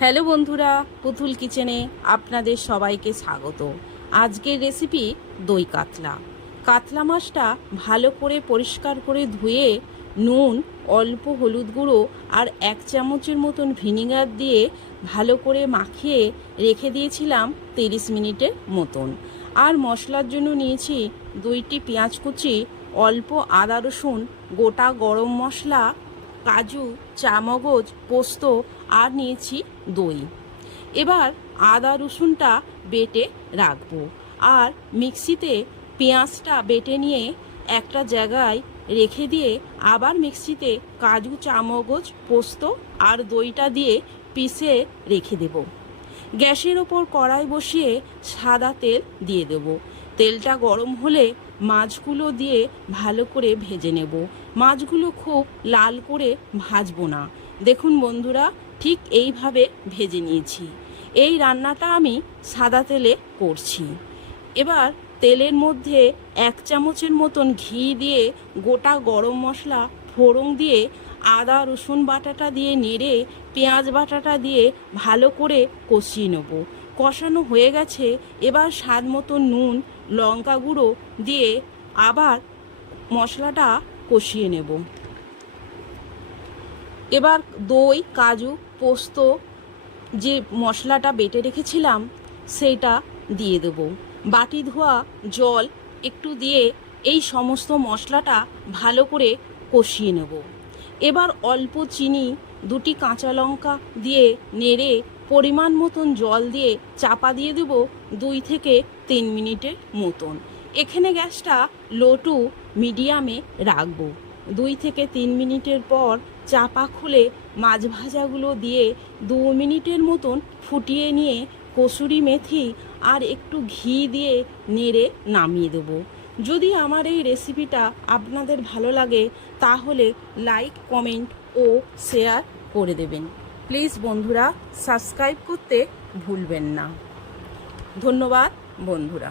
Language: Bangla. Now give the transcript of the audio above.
হ্যালো বন্ধুরা, পুতুল কিচেনে আপনাদের সবাইকে স্বাগত। আজকের রেসিপি দই কাতলা। কাতলা মাছটা ভালো করে পরিষ্কার করে ধুয়ে নুন, অল্প হলুদ গুঁড়ো আর 1 চামচের মতন ভিনিগার দিয়ে ভালো করে মাখিয়ে রেখে দিয়েছিলাম 30 মিনিটের মতন। আর মশলার জন্য নিয়েছি 2টি পেঁয়াজ কুচি, অল্প আদা রসুন, গোটা গরম মশলা, কাজু, চামগজ, পোস্ত আর নিয়েছি দই। এবার আদা রসুনটা বেটে রাখবো আর মিক্সিতে পেঁয়াজটা বেটে নিয়ে একটা জায়গায় রেখে দিয়ে আবার মিক্সিতে কাজু, চামগজ, পোস্ত আর দইটা দিয়ে পিষে রেখে দেব। গ্যাসের ওপর কড়াই বসিয়ে সাদা তেল দিয়ে দেব। তেলটা গরম হলে মাছগুলো দিয়ে ভালো করে ভেজে নেব। মাছগুলো খুব লাল করে ভাজবো না। দেখুন বন্ধুরা, ঠিক এইভাবে ভেজে নিয়েছি। এই রান্নাটা আমি সাদা তেলে করছি। এবার তেলের মধ্যে 1 চামচের মতন ঘি দিয়ে গোটা গরম মশলা ফোড়ন দিয়ে আদা রসুন বাটাটা দিয়ে নেড়ে পেঁয়াজ বাটাটা দিয়ে ভালো করে কষিয়ে নেব। কষানো হয়ে গেছে, এবার স্বাদ মতো নুন, লঙ্কা গুঁড়ো দিয়ে আবার মশলাটা কষিয়ে নেব। এবার দই, কাজু, পোস্ত যে মশলাটা বেটে রেখেছিলাম সেইটা দিয়ে দেব। বাটি ধোয়া জল একটু দিয়ে এই সমস্ত মশলাটা ভালো করে কষিয়ে নেব। এবার অল্প চিনি, 2টি কাঁচা লঙ্কা দিয়ে নেড়ে পরিমাণ মতন জল দিয়ে চাপা দিয়ে দেব 2 থেকে 3 মিনিটের মতন। এখানে গ্যাসটা লো টু মিডিয়ামে রাখবো। 2 থেকে 3 মিনিটের পর চাপা খুলে মাছ ভাজাগুলো দিয়ে 2 মিনিটের মতন ফুটিয়ে নিয়ে কসুরি মেথি আর একটু ঘি দিয়ে নেড়ে নামিয়ে দেব। যদি আমার এই রেসিপিটা আপনাদের ভালো লাগে তাহলে লাইক, কমেন্ট ও শেয়ার করে দেবেন। প্লিজ বন্ধুরা, সাবস্ক্রাইব করতে ভুলবেন না। ধন্যবাদ বন্ধুরা।